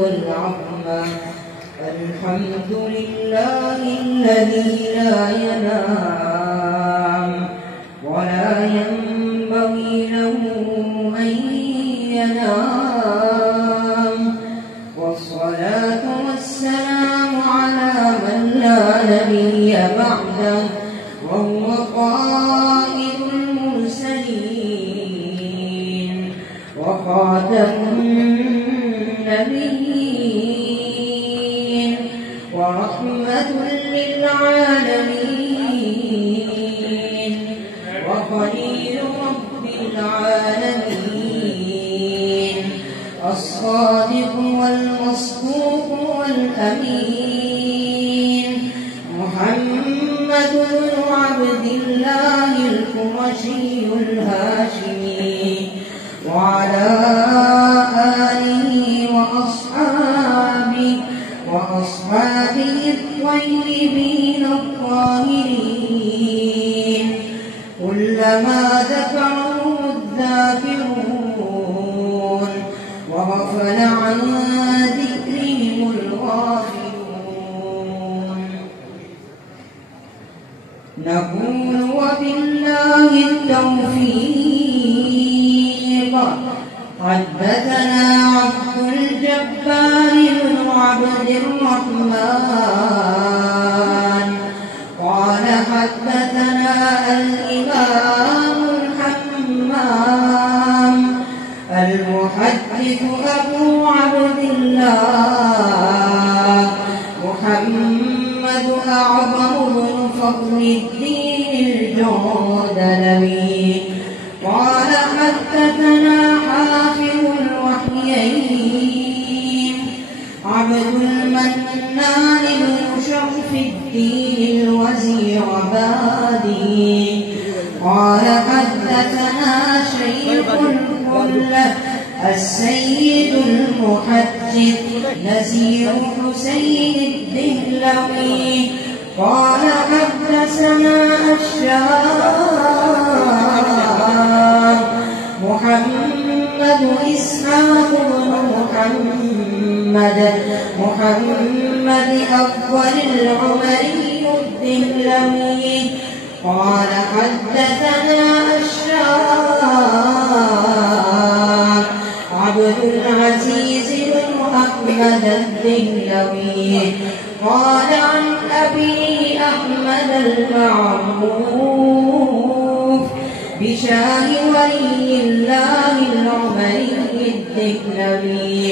والعظمى الحمد لله الذي لا ينام ولا ينبغي له أن ينام، والصلاة والسلام على من لا نبي بعده وهو قائد المرسلين وخاتم النبيين ورحمة للعالمين وخليل رب العالمين، الصادق والمصدوق والأمين، محمد بن عبد الله القرشي الهاشمي وعلى آله وأصحابه الطيبين الطاهرين، كلما ذكرهم الذاكرون وغفل عن ذكرهم الغافلون. نقول وبالله التوفيق. حدثنا عبد الجبار بن عبد الرحمن قال حدثنا الإمام الحمام المحدث أبو عبد الله محمد أعظم بن فضل الدين الجودلوي قال حدثنا حافظ الوحيين عبد المنان بن شرف الدين الوزيربادي قال حدثنا شيخ الكلة السيد المحدث نزير حسين الدهلوي قال حدثنا الشام محمد إسحاق بن محمد أفضل العمري الدهلوي قال حدثنا الشام عبد العزيز بن أحمد الدهلوي قال عن أبي أحمد المعروف بشاه ولي الله العمري الدهلوي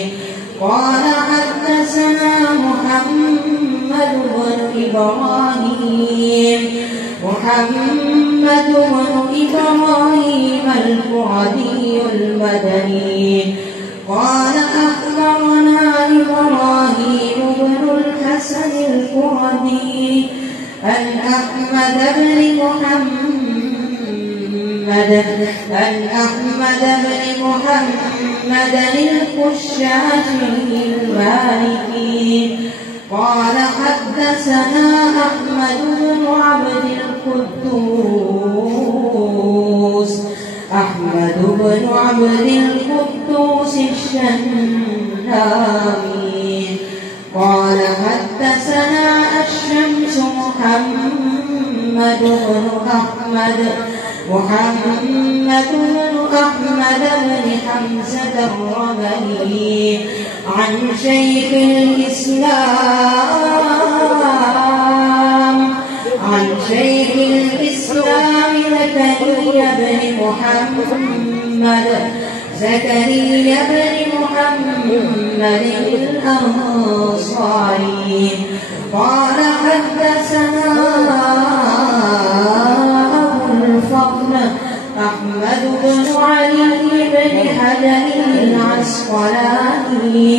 قال حدثنا محمد بن إبراهيم الفردي المدني قال أخبرنا إبراهيم بن الحسن الفردي عن أحمد بن محمد القشاشي المالكي قال حدثنا أحمد بن عبد القدوس الشناوي قال حدثنا الشمس محمد بن أحمد بن حمزة الرملي عن شيخ الإسلام زكريا بن محمد الأنصاري قال حدثنا أبو الفضل أحمد بن علي بن حجر العسقلاني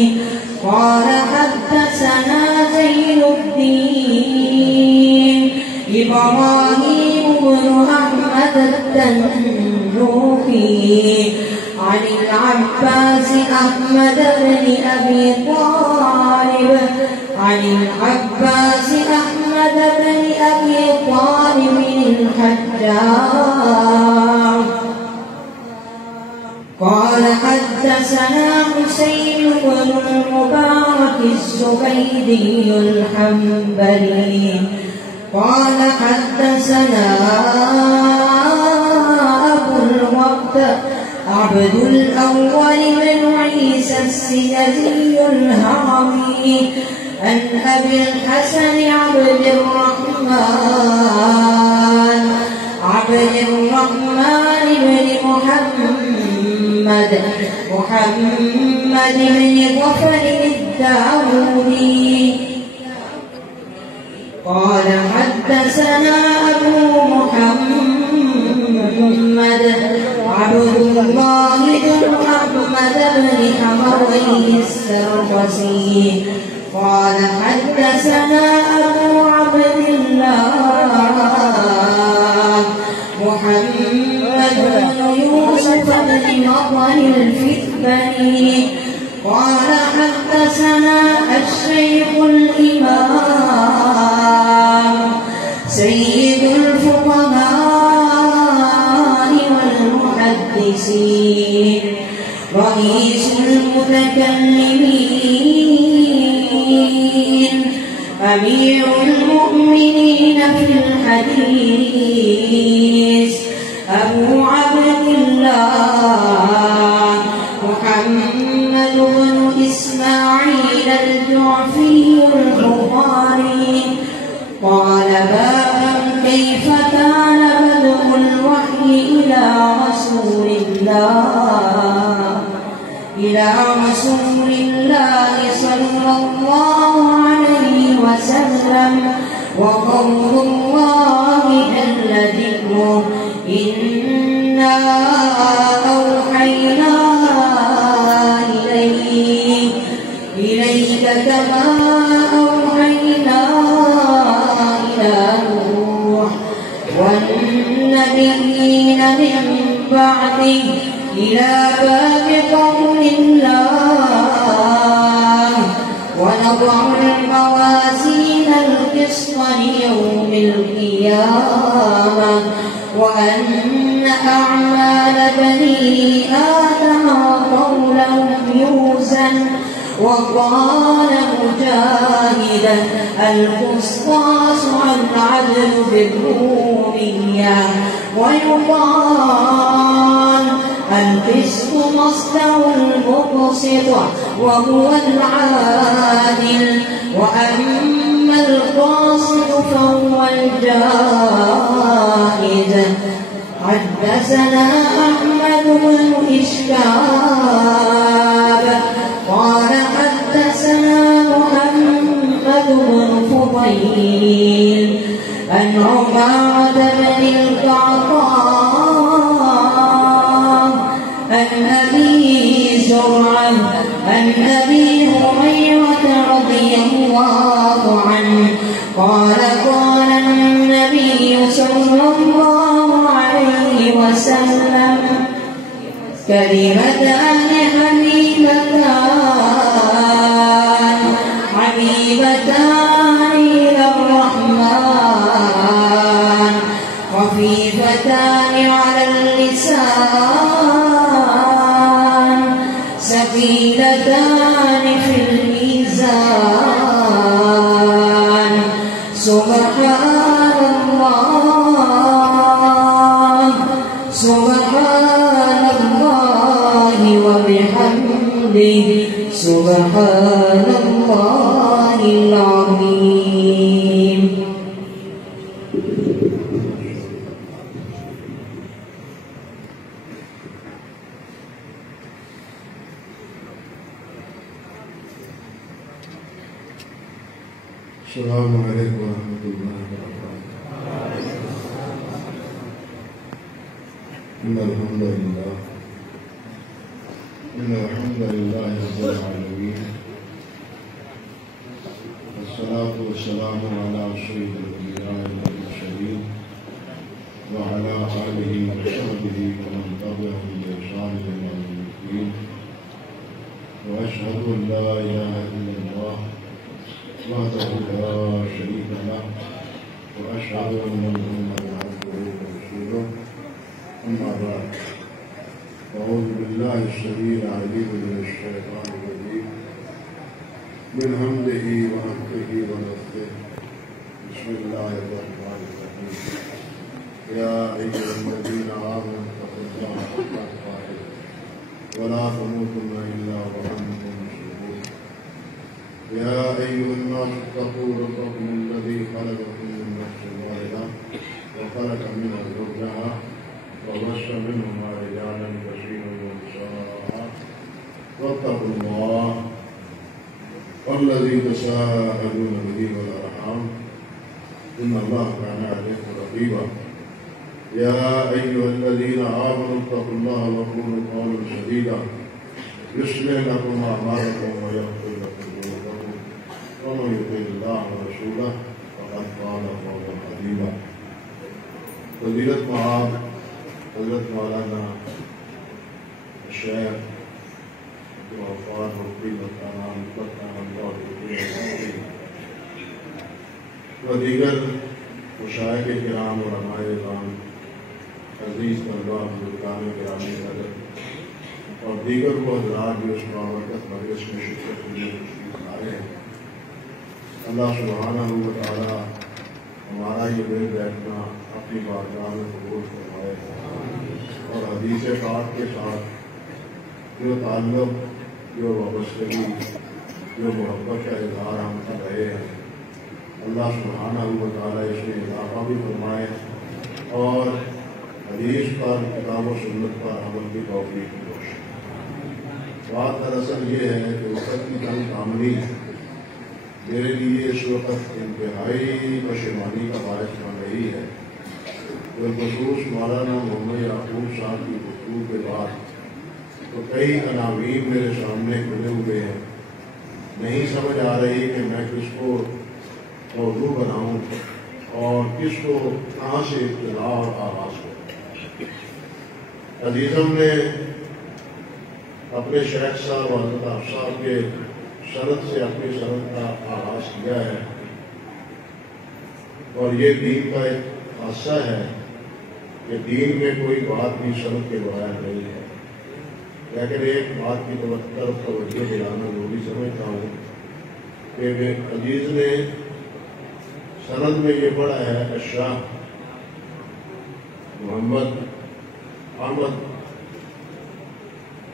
قال حدثنا زين الدين إبراهيم بن أحمد التنجوخي عن العباس أحمد بن أبي طالب الحجاج قال حدثنا حسين بن المبارك الزبيدي الحنبلي قال حدثنا أبو الوقت عبد الأول بن عيسى السيدي الهرمي عن أبي الحسن عبد الرحمن بن محمد بن غفر الداودي قال حدثنا أبو محمد عبد الله بن أحمد بن حمويه السرقسي قال حدثنا أبو عبد الله محمد بن يوسف بن مطر الفتبني قال حدثنا الشيخ الإمام سيد الفقهاء والمحدثين رئيس المتكلمين أمير المؤمنين في الحديث أبو عبد الله محمد بن إسماعيل الجعفي البخاري قال بابا كيف كان بدء الوحي إلى رسول الله صلى الله عليه وسلم وقول الله جل ذكره إنا أوحينا إليك كما أوحينا إلى نوح والنبيين من بعده إلى باب قول الله ونضع الموازين القسط ليوم القيامة وأن أعمال بني آدم وقولهم يوزن وقال مجاهدا القسطاس والعدل بالرومية ويقال القسط مصدر المقسط وهو العادل وأما القاسط فهو الجائز حدثنا أحمد بن إشكاب قال حدثنا محمد بن فضيل عن عباد بن القعقاع عن أبي زرعة عن أبي هريرة رضي الله عنه قال قال النبي صلى الله عليه وسلم كلمتان حبيبتان إلى الرحمن خفيفتان على اللسان ثقيلتان في الميزان سبحان الله وبحمده سبحان الله العظيم. السلام عليكم ورحمة الله وبركاته. إن الحمد لله رب العالمين والصلاة والسلام على سيد الأنبياء والمرسلين وعلى آله وصحبه ومن تبعهم بإحسان إلى يوم الدين وأشهد أن لا إله إلا الله وحده لا شريك له وأشهد أن محمدا عبده ورسوله أما بعد أعوذ بالله بالله السميع العليم من الشيطان الرجيم من همزه ونفخه ونفثه بسم الله الرحمن الرحيم يا أيها الذين آمنوا اتقوا الله حق تقاته ولا تموتن إلا وأنتم مسلمون يا أيها الناس اتقوا ربكم الذي خلقكم من نفس واحدة وخلق منها زوجها وبث منهما رجالا كثيرا ونساء واتقوا الله الذي تساءلون به والأرحام إن الله كان عليكم رقيبا يا أيها الذين آمنوا اتقوا الله وقولوا قولا سديدا يصلح لكم أعمالكم ويغفر لكم ذنوبكم ومن يطع الله ورسوله فقد فاز فوزا عظيما. فضیلت معاذ حضرت مولانا الشیخ وفاد مفتی مکانا و دیگر مشائخ کرام اور علماء کرام عزیز طلباء بزرگان گرامی قدر اور دیگر وہ حضرات جو اس بابرکت مجلس میں شرکت کے لیے تشریف لائے ہیں، اللہ سبحانہ و تعالی ہمارا یہ مل بیٹھنا اپنی بارگاہ میں قبول فرمائے اور حدیث پاک کے ساتھ جو تعلق، جو وابستگی، جو محبت کا اظہار ہم کر رہے ہیں، اللہ سبحانہ و تعالی اس میں اضافہ بھی فرمائے اور حدیث پر، کتاب و سنت پر عمل کی توفیق کی بخشے۔ بات دراصل یہ ہے کہ وقت کی تنگ دامنی میرے لیے اس وقت انتہائی پشیمانی کا باعث بن رہی ہے۔ بالخصوص مولانا محمد یعقوب صاحب کی گفتگو کے بعد تو کئی عناوین میرے سامنے کھلے ہوئے ہیں، نہیں سمجھ آ رہی کہ میں کس کو موضوع بناؤں اور کس کو کہاں سے ابتدا اور آغاز کروں۔ عزیزم نے اپنے شیخ صاحب اور حضرت حافظ صاحب کے سند سے اپنی سند کا آغاز کیا ہے اور یہ دین کا ایک حصہ ہے کہ دین میں کوئی بات بھی سند کے بغیر نہیں ہے، لیکن ایک بات کی طرف توجہ دلانا ضروری سمجھتا ہوں کہ عزیز نے سند میں یہ پڑھا ہے شاہ محمد احمد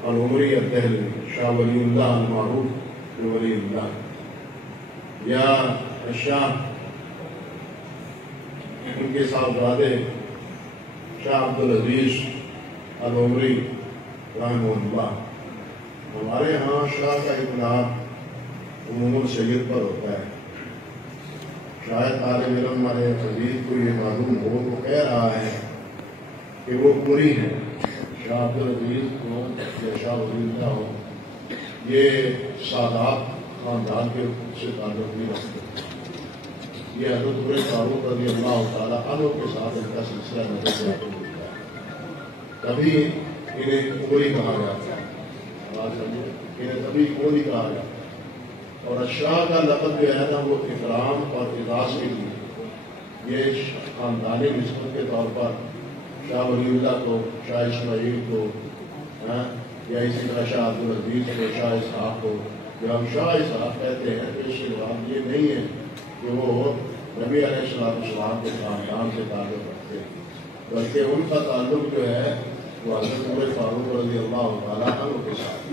العمری الدہلوی، شاہ ولی اللہ المعروف ولی اللہ، یا شاہ ان کے صاحبزادے شاہ عبدالعزیز العمری رحمہ اللہ۔ ہمارے ہاں شاہ کا اطلاق عموماً سید پر ہوتا ہے، شاید طالب علم ہمارے عزیز کو یہ معلوم ہو تو کہہ رہا ہے کہ وہ عمری ہیں، شاہ عبدالعزیز ہو یا شاہ ولی اللہ ہو، یہ سادات خاندان کے سے تعلق نہیں رکھتے، یہ حضرت عمر فاروق رضی اللہ تعالیٰ عنہ کے ساتھ ان کا سلسلہ نظر ملتا ہے، تبھی انہیں عمری کہا جاتا ہے، انہیں تبھی عمری کہا جاتا ہے۔ اور شاہ کا لقب جو ہے نا وہ اکرام اور اعزاز کے لیے، یہ خاندانی نسبت کے طور پر شاہ ولی اللہ کو، شاہ اسماعیل کو، یا اسی طرح شاہ عبدالعزیز کو، شاہ اسحاق کو، جو ہم شاہ اسحاق کہتے ہیں تو اس کے بعد یہ نہیں ہے کہ وہ نبی علیہ السلام کے خاندان سے تعلق رکھتے ہیں، بلکہ ان کا تعلق جو ہے وہ حضرت عمر فاروق رضی اللہ تعالیٰ عنہ کے ساتھ۔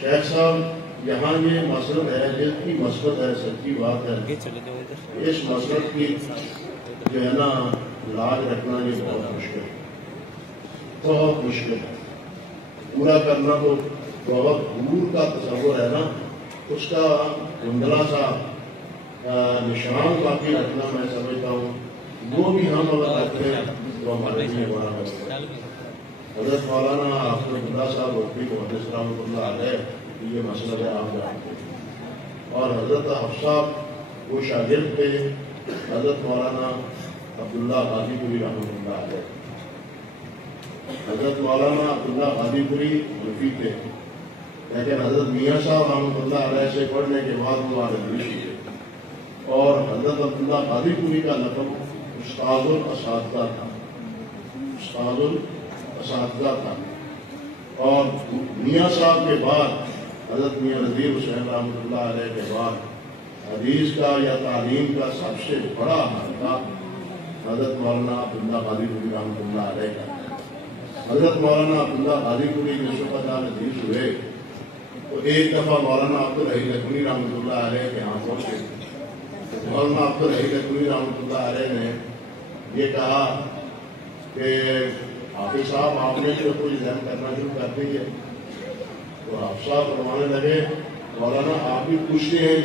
شیخ صاحب یہاں یہ مسلط ہے، جس کی مسلط ہے، سچی بات ہے، اس مسلط کی جو ہے نا لاج رکھنا یہ بہت مشکل ہے، بہت مشکل ہے، پورا کرنا تو بہت دور کا تصور ہے نا، اس کا دھندلا سا نشان باقی رکھنا میں سمجھتا ہوں وہ بھی ہم اگر رکھتے ہیں تو ہمارے لیے بڑا ہے۔ حضرت مولانا حافظ اللہ صاحب وفی محدث رحمۃ اللہ علیہ یہ مسئلہ ہے آپ جانتے ہیں، اور حضرت حافظ صاحب وہ شاگرد تھے حضرت مولانا عبداللہ غازی پوری رحمۃ اللہ علیہ، حضرت مولانا عبداللہ غازی پوری وفی تھے، لیکن حضرت میاں صاحب رحمۃ اللہ علیہ سے پڑھنے کے بعد وہ عالم تھے، اور حضرت عبداللہ غازی پوری کا لقب استاد الاساتذہ تھا، استاد الاساتذہ تھا، اور میاں صاحب کے بعد حضرت میاں نذیر حسین رحمۃ اللہ علیہ کے بعد حدیث کا یا تعلیم کا سب سے بڑا حلقہ حضرت مولانا عبداللہ غازی پوری رحمۃ اللہ علیہ کا. حضرت مولانا عبداللہ غازی پوری کے شفا جان حدیث ہوئے تو ایک دفعہ مولانا عبدالحی لکھنوی رحمۃ اللہ علیہ کے یہاں پہنچے. مولانا عبدالحی لکھنوی رحمۃ اللہ علیہ نے یہ کہا کہ حافظ صاحب آپ نے جو کوئی ذہن کرنا شروع کر دی ہے. تو حافظ صاحب فرمانے لگے مولانا آپ بھی پوچھتے ہیں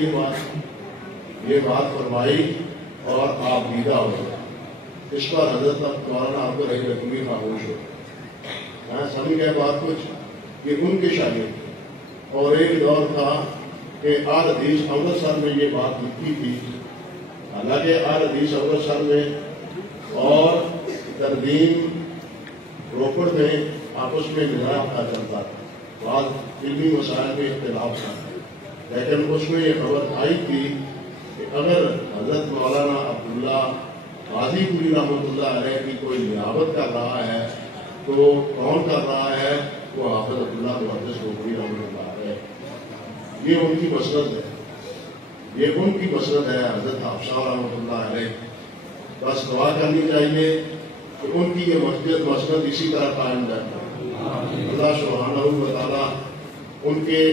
یہ بات فرمائی اور آپ دیدہ ہو گئے. اس پر حضرت مولانا عبدالحی لکھنوی خاموش ہو. سمجھ گئے بات کچھ کہ ان کے شاگرد اور ایک دور تھا کہ آل حدیث امرتسر میں یہ بات لکھی تھی. حالانکہ آل حدیث امرتسر میں اور تنظیم روپڑ میں آپس میں مزاج کا چلتا تھا. بعض علمی مسائل میں اختلاف تھا. لیکن اس میں یہ خبر آئی تھی کہ اگر حضرت مولانا عبداللہ غازی پوری رحمۃ اللہ علیہ کی کوئی نیابت کر رہا ہے تو کون کر رہا ہے؟ وہ حافظ عبداللہ محدث روپڑی رحمۃ اللہ علیہ. یہ ان کی مسند ہے, یہ ان کی مسند ہے حضرت حافظ صاحب رحمۃ اللہ علیہ. بس دعا کرنی چاہیے کہ ان کی یہ مسند اسی طرح قائم رہتا ہے. اللہ سبحانہ و تعالیٰ ان کے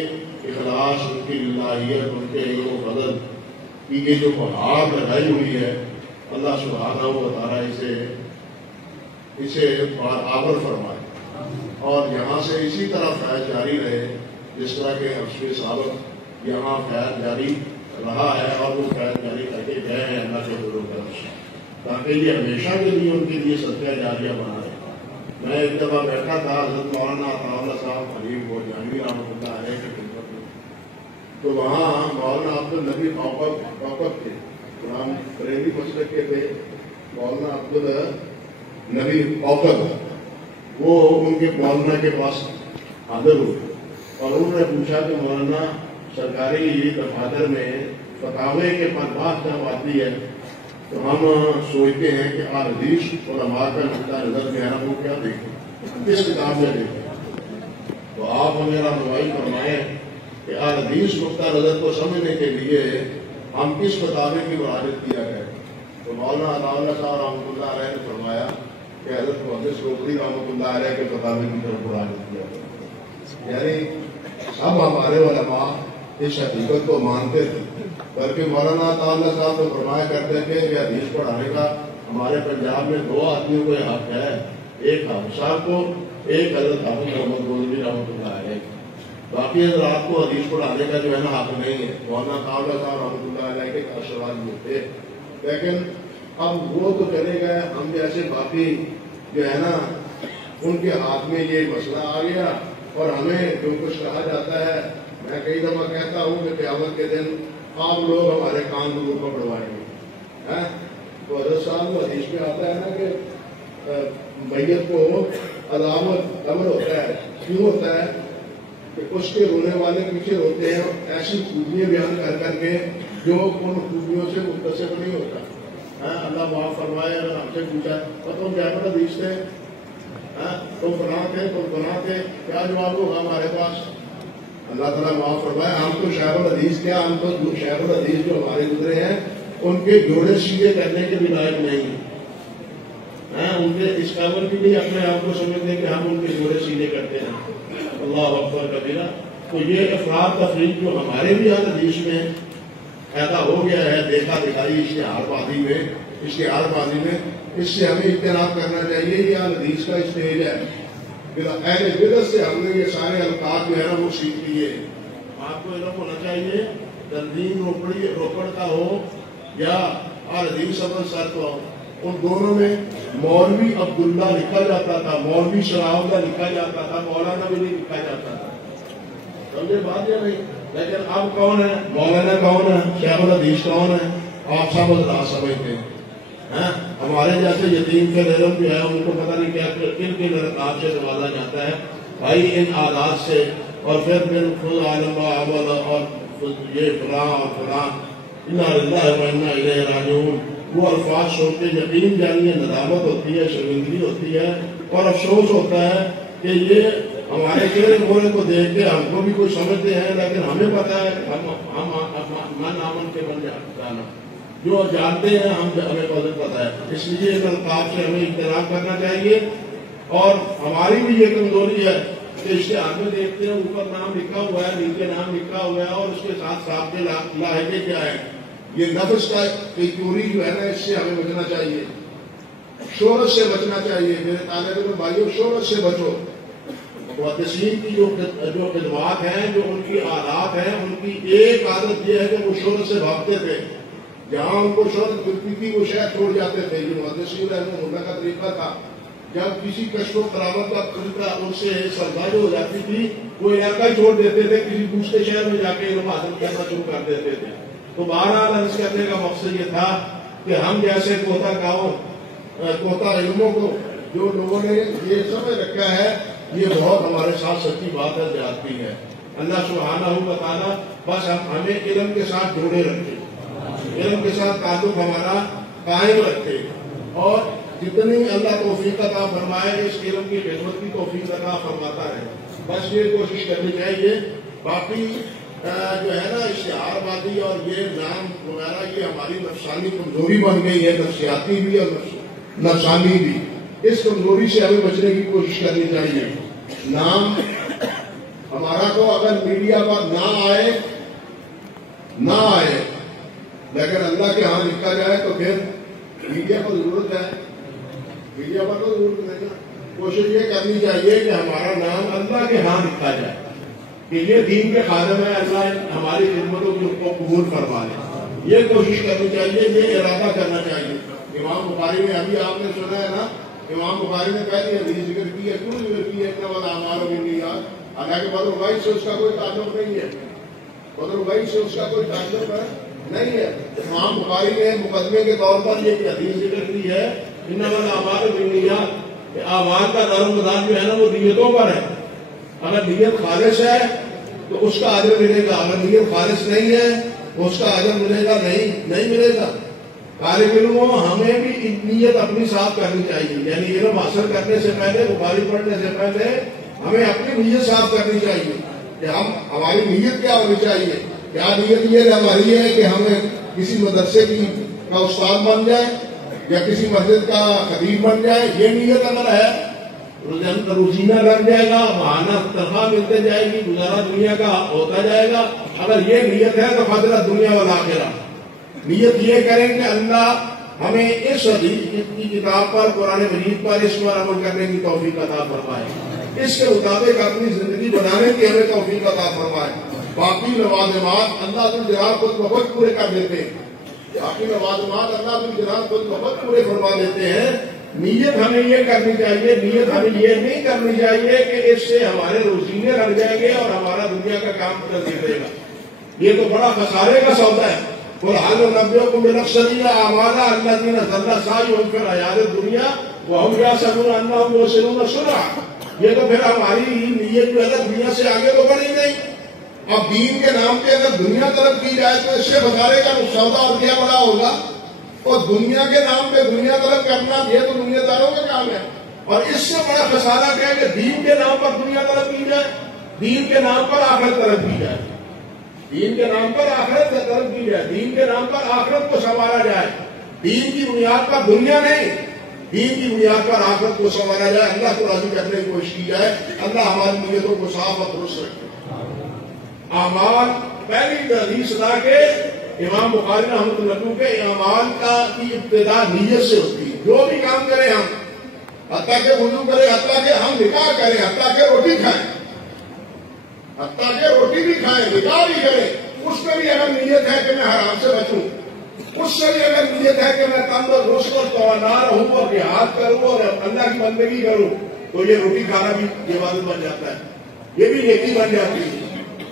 اخلاص, ان کی للہیت, ان کے علم و فضل کی یہ جو بہار لگائی ہوئی ہے, اللہ سبحانہ و تعالیٰ اسے آور فرمائے اور یہاں سے اسی طرح فیض جاری رہے جس طرح کے حفظ سابق یہاں فیض جاری رہا ہے اور وہ فیض جاری کر کے گئے ہیں اللہ کے فضل و کرم سے, تاکہ یہ ہمیشہ کے لیے ان کے لیے صدقہ جاریہ بنا رہے. میں ایک دفعہ بیٹھا تھا حضرت مولانا عطاءاللہ صاحب حلیم کو جانوی رحمۃ اللہ علیہ کی خدمت میں, تو وہاں مولانا عبدالنبی اوقف تھے, ہم بریلی مسلک کے تھے. مولانا عبدالنبی اوقف وہ ان کے مولانا کے پاس حاضر ہوئے اور انہوں نے پوچھا کہ مولانا سرکاری دفاتر میں فتاوے کے پر بات جب آتی ہے تو ہم سوچتے ہیں کہ آل حدیث علماء کا نقطہ نظر میں ہے وہ کیا دیکھیں, کس کتاب میں دیکھیں. تو آپ ہمیں رہنمائی فرمائیں کہ آل حدیث نقطہ نظر کو سمجھنے کے لیے ہم کس فتاوے کی مراجعت کیا ہے. تو مولانا عطاءاللہ صاحب رحمۃ اللہ علیہ نے فرمایا کہ حضرت محدث روپڑی رحمۃ اللہ علیہ کے فتاوے کی طرف مراجعت کیا. یعنی سب ہمارے علماء اس حقیقت کو مانتے تھے, بلکہ مولانا عطاءاللہ صاحب تو فرمایا کرتے تھے کہ حدیث پڑھانے کا ہمارے پنجاب میں 2 آدمیوں کو حق ہے, ایک حافظ صاحب کو, ایک حضرت حافظ محمد گولوی رحمۃ اللہ علیہ. باقی حضرات کو حدیث پڑھانے کا جو ہے نا حق نہیں ہے. مولانا عطاءاللہ صاحب رحمۃ اللہ علیہ کے آشرواد میں تھے, لیکن اب وہ تو چلے گئے. ہم جیسے باقی جو ہے نا ان کے ہاتھ میں یہ مسئلہ آ گیا اور ہمیں جو کچھ کہا جاتا ہے, میں کئی دفعہ کہتا ہوں کہ قیامت کے دن آپ لوگ ہمارے کان کو پڑھوائیں گے. تو حضرت صاحب حدیث میں آتا ہے نا کہ میت کو عذاب امر ہوتا ہے. کیوں ہوتا ہے؟ کہ اس کے رونے والے پیچھے روتے ہیں ایسی خوبیاں بیان کر کر کے جو ان خوبیوں سے متصف نہیں ہوتا. اللہ معاف فرمائے. اگر ہم سے پوچھا تو تم کیا پتہ حدیث تھے, تم فلاں تھے, تم فلاں تھے, کیا جواب ہوگا ہمارے پاس؟ اللہ تعالیٰ معاف فرمائے. ہم تو شیخ الحدیث کیا, ہم تو شیخ الحدیث جو ہمارے گزرے ہیں ان کے جوڑے سیدھے کرنے کے بھی لائق نہیں ہیں. ان کے اس قابل بھی نہیں اپنے آپ کو سمجھتے کہ ہم ان کے جوڑے سیدھے کرتے ہیں. اللہ اکبر کبیرہ. تو یہ افراد تفریق جو ہمارے بھی حدیث میں پیدا ہو گیا ہے, دیکھا دکھائی اشتہار بازی میں, اس سے ہمیں اجتناب کرنا چاہیے. یہ حدیث کا اسٹیج ہے. اہل بدعت سے ہم نے یہ سارے الفاظ جو ہے نا وہ سیکھ لیے. آپ کو علم ہونا چاہیے تنظیم روپڑ کا ہو یا حدیث امرتسر کا ہو, ان دونوں میں مولوی عبداللہ لکھا جاتا تھا, مولوی صلاح اللہ لکھا جاتا تھا, مولانا بھی نہیں لکھا جاتا تھا. سمجھے بات یا نہیں؟ لیکن اب کون ہے مولانا, کون ہے شیخ الحدیث, کون ہے آپ سب اللہ سمجھتے ہیں. ہمارے جیسے یتیم کے علم جو ہے ان کو پتہ نہیں کیا کن کن رکعات سے نوازا جاتا ہے بھائی ان عادات سے, اور پھر خود عالم عمل اور یہ فلاں اور فلاں انا للہ و انا الیہ راجعون. وہ الفاظ سن کے یقین جانیے ندامت ہوتی ہے, شرمندگی ہوتی ہے اور افسوس ہوتا ہے کہ یہ ہمارے چہرے بولے کو دیکھ کے ہم کو بھی کوئی سمجھتے ہیں، لیکن ہمیں پتا ہے ہم من آمن کے بن جانا، جو جانتے ہیں ہمیں پتا ہے. اس لیے ان القاب سے ہمیں اجتناب کرنا چاہیے. اور ہماری بھی یہ کمزوری ہے کہ اشتہار میں دیکھتے ہیں اوپر نام لکھا ہوا ہے، نیچے نام لکھا ہوا ہے، اور اس کے ساتھ ساتھ لاحقے کیا ہے. یہ نفس کا چوری جو ہے نا، اس سے ہمیں بچنا چاہیے، شہرت سے بچنا چاہیے. میرے طالب علم بھائیوں، شہرت سے بچو. محدثین کی جو خدمات ہیں، جو ان کی عادات ہیں، ان کی ایک عادت یہ ہے کہ وہ شہرت سے بھاگتے تھے. جہاں ان کو شہرت ملتی تھی وہ شہر چھوڑ جاتے تھے. یہ محدثین رحمہ اللہ کا طریقہ تھا. جب کسی کشف و کرامت کا طریقہ ان سے سرزائی ہو جاتی تھی، وہ علاقہ چھوڑ دیتے تھے، کسی دوسرے شہر میں جا کے علم حاصل کرنا شروع کر دیتے تھے. تو بہرحال عرض کرنے کا مقصد یہ تھا کہ ہم جیسے کوتا علموں کو جو لوگوں نے یہ سمجھ رکھا ہے، یہ بہت ہمارے ساتھ سچی بات ہے، زیادتی ہے. اللہ سبحانہ و تعالیٰ بس ہمیں علم کے ساتھ جوڑے رکھے، علم کے ساتھ تعلق ہمارا قائم رکھے، اور جتنی اللہ توفیق عطا فرمائے اس علم کی خدمت کی توفیق عطا فرماتا ہے. بس یہ کوشش کرنی چاہیے. باقی جو ہے نا اشتہار بازی اور یہ نام وغیرہ، یہ ہماری نفسانی کمزوری بن گئی ہے، نفسیاتی بھی اور نفسانی بھی. اس کمزوری سے ہمیں بچنے کی کوشش کرنی چاہیے. نام ہمارا تو اگر میڈیا پر نہ آئے لیکن اللہ کے ہاں لکھا جائے تو پھر میڈیا پر ضرورت ہے. میڈیا پر تو ضرورت نہیں. کوشش یہ کرنی چاہیے کہ ہمارا نام اللہ کے ہاں لکھا جائے کہ یہ دین کے خادم ہے، اللہ ہماری خدمتوں کو قبول فرما لے. یہ کوشش کرنی چاہیے، یہ ارادہ کرنا چاہیے. امام بخاری نے ابھی آپ نے سنا ہے نا، امام بخاری نے پہلی حدیث ذکر کی ہے، کیوں ذکر کی ہے؟ اعمال بالنیات. حالانکہ بدر غیب سے اس کا کوئی تعلق نہیں ہے، بدر غیب سے اس کا کوئی تعلق نہیں ہے. امام بخاری نے مقدمے کے طور پر یہ حدیث ذکر کی ہے، انما الاعمال بالنیات، اعمال کا دار و مدار جو ہے نا وہ نیتوں پر ہے. اگر نیت خالص ہے تو اس کا اجر ملے گا، اگر نیت خالص نہیں ہے اس کا اجر ملے گا نہیں ملے گا. طالب علموں ہمیں بھی نیت اپنی صاف کرنی چاہیے. یعنی علم حاصل کرنے سے پہلے، بخاری پڑھنے سے پہلے ہمیں اپنی نیت صاف کرنی چاہیے کہ ہماری نیت کیا ہونی چاہیے. کیا نیت یہ ہماری ہے کہ ہمیں کسی مدرسے کا استاد بن جائے یا کسی مسجد کا خطیب بن جائے؟ یہ نیت اگر ہے، روزینہ لگ جائے گا، ماہانہ تنخواہ ملتے جائے گی، گزارا دنیا کا ہوتا جائے گا. اگر یہ نیت ہے تو فضل دنیا والآخرہ. نیت یہ کریں کہ اللہ ہمیں اس حدیث کی کتاب پر، قرآن مجید پر، اس پر عمل کرنے کی توفیق عطا فرمائے، اس کے مطابق اپنی زندگی بنانے کی ہمیں توفیق عطا فرمائے. باقی لوازمات اللہ تعالیٰ خود بخود پورے کر دیتے ہیں. باقی لوازمات اللہ تعالیٰ خود بخود پورے فرما دیتے ہیں. نیت ہمیں یہ کرنی چاہیے، نیت ہمیں یہ نہیں کرنی چاہیے کہ اس سے ہمارے روزینے لگ جائیں گے اور ہمارا دنیا کا کام کر دے گا. یہ تو بڑا خسارے کا سودا ہے. قرآن نبیکم بالاخسرین اعمالا الذین ضل سعیہم فی الحیاۃ الدنیا وہم یحسبون انہم یحسنون صنعا. یہ تو پھر ہماری نیت جو ہے دنیا سے آگے تو بڑھی نہیں. اب دین کے نام پہ اگر دنیا طلب کی جائے تو اس سے خسارے کا سودا اور کیا بڑا ہوگا. اور دنیا کے نام پہ دنیا طلب کرنا یہ تو دنیا داروں کا کام ہے. اور اس سے بڑا خسارہ کیا ہے کہ دین کے نام پر دنیا طلب کی جائے، دین کے نام پر آخرت طلب کی جائے، دین کے نام پر آخرت طلب کی جائے، دین کے نام پر آخرت کو سنوارا جائے. دین کی بنیاد پر دنیا نہیں، دین کی بنیاد پر آخرت کو سنوارا جائے. اللہ کو راضی کرنے کی کوشش کی جائے. اللہ ہماری نیتوں کو صاف اور درست رکھے. اعمال پہلی حدیث لا کے امام بخاری رحمۃ اللہ کے اعمال کی ابتدا نیت سے ہوتی ہے. جو بھی کام کریں ہم، حتیٰ کہ وضو کریں، حتیٰ کہ ہم نکاح کریں، حتیٰ کہ روٹی کھائیں، حتیٰ کہ روٹی بھی کھائیں، نکاح بھی کریں، اس میں بھی اگر نیت ہے کہ میں حرام سے بچوں، اس سے بھی اگر نیت ہے کہ میں تندرست اور توانا رہوں اور جہاد کروں اور اللہ کی بندگی کروں، تو یہ روٹی کھانا بھی عبادت بن جاتا ہے، یہ بھی نیکی بن جاتی ہے،